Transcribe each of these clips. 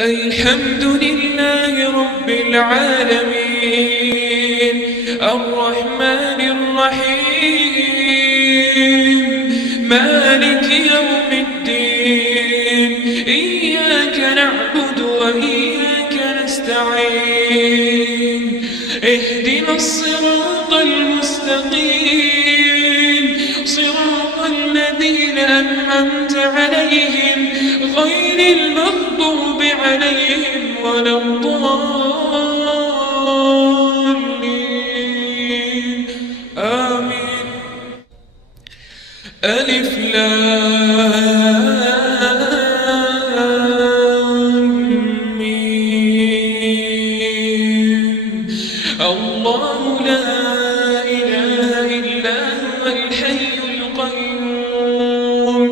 الحمد لله رب العالمين الرحمن الرحيم مالك يوم الدين إياك نعبد وإياك نستعين اهدنا الصراط المستقيم صراط الذين أنعمت عليهم غير المغضوب عليهم ولا الضالين آمين. ألف لام ميم الله لا إله إلا هو الحي القيوم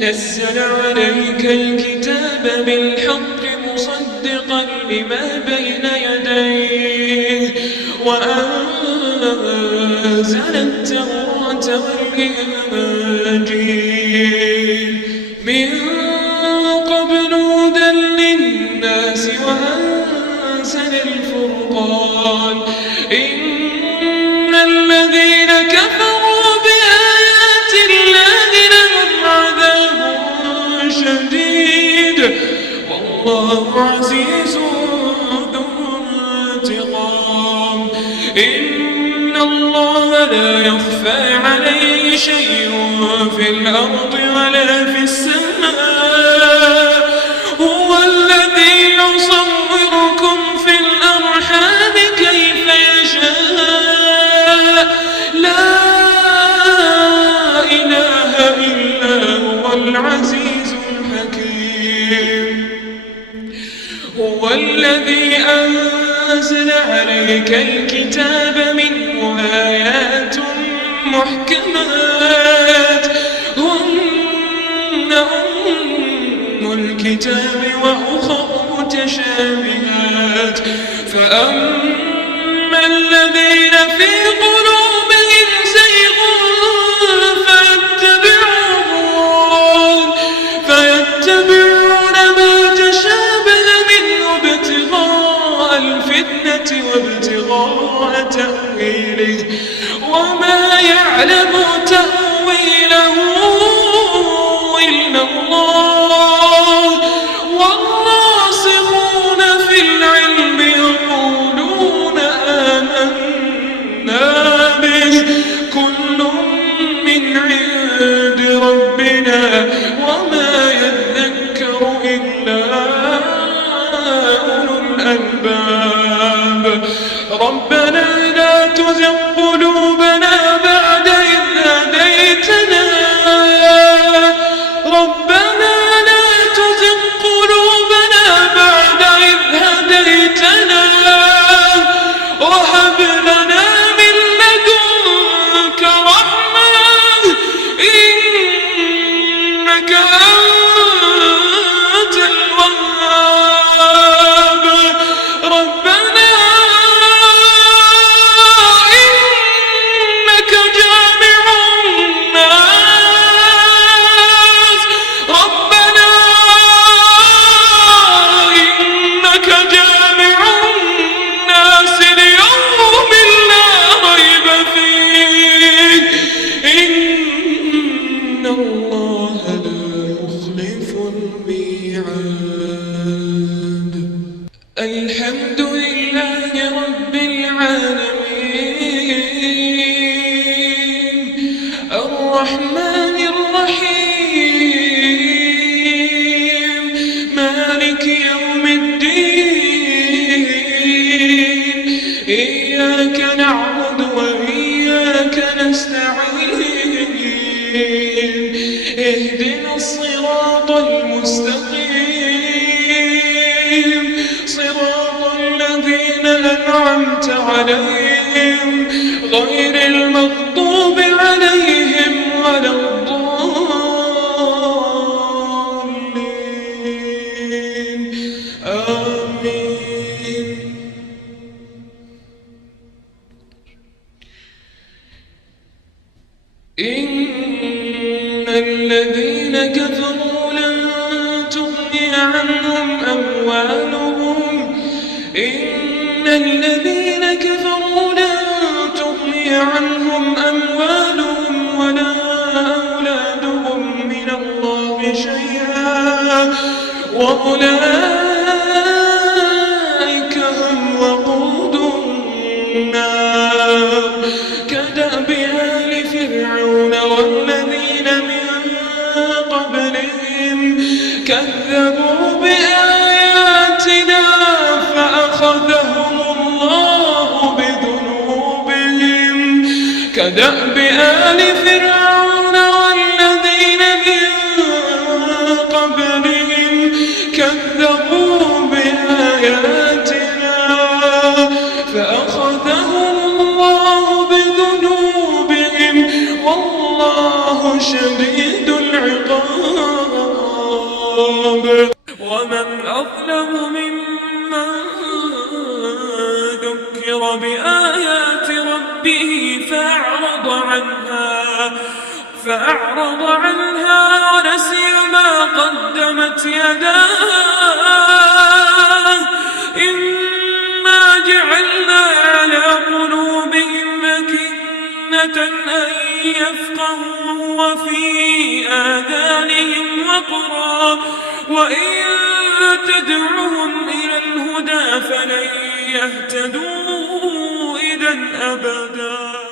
نزل عليك الكتاب بالحق مصدقا لما بين يديه وأنزل التوراة والإنجيل من قبل هدى للناس وأنزل الفرقان إن الذين كفروا بآيات الله لهم عذاب شديد والله عزيز ذو انتقام إن الله لا يخفى عليه شيء في الأرض ولا في السماء هو الذي يصوركم في الأرحام كيف يشاء لا إله إلا هو العزيز الحكيم هو الذي أنزل عليك الكتاب منه آيات محكمات هن أم الكتاب وأخر متشابهات فأما الذين في قلوبهم زيغ فيتبعون ما تشابه منه ابتغاء الفتنة وابتغاء تأويله وما يعلم تأويله إلا الله والراسخون في العلم يقولون آمنا به كل من عند ربنا وما يذكر إلا أولو الألباب ربنا لا تزغ قلوبنا بعد إذ هديتنا ربنا لا تزغ قلوبنا بعد إذ هديتنا وهب لنا من لدنك رحمة إنك أنت الوهاب ربنا إنك جامع الناس ربنا إنك جامع الناس ليوم لا ريب فيه إن الله لا يخلف الميعاد الحمد لله رب العالمين الرحمن الرحيم مالك يوم الدين إياك نعبد وإياك نستعين اهدنا الصراط المستقيم صراط الذين أنعمت عليهم غير المغضوب عليهم ولا الضالين آمين. إن الذين كفروا لن تغني عنهم عنهم أموالهم إن الذين كفروا لن تغني عنهم أموالهم ولا أولادهم من الله شيئا وأولئك هم وقود النار كدأب آل فرعون والذين من قبلهم كذبوا بآياتنا فأخذهم الله بذنوبهم كدأب آل فرعون والذين من قبلهم كذبوا بآياتنا فأخذهم الله بذنوبهم والله شديد العقاب ومن أظلم ممن ذكر بآيات ربه فأعرض عنها ونسي ما قدمت يداه إنا جعلنا على قلوبهم أكنة أن يفقهوا وفي آذانهم وقرا وإن تدعهم إلى الهدى فلن يهتدوا إذا أبدا.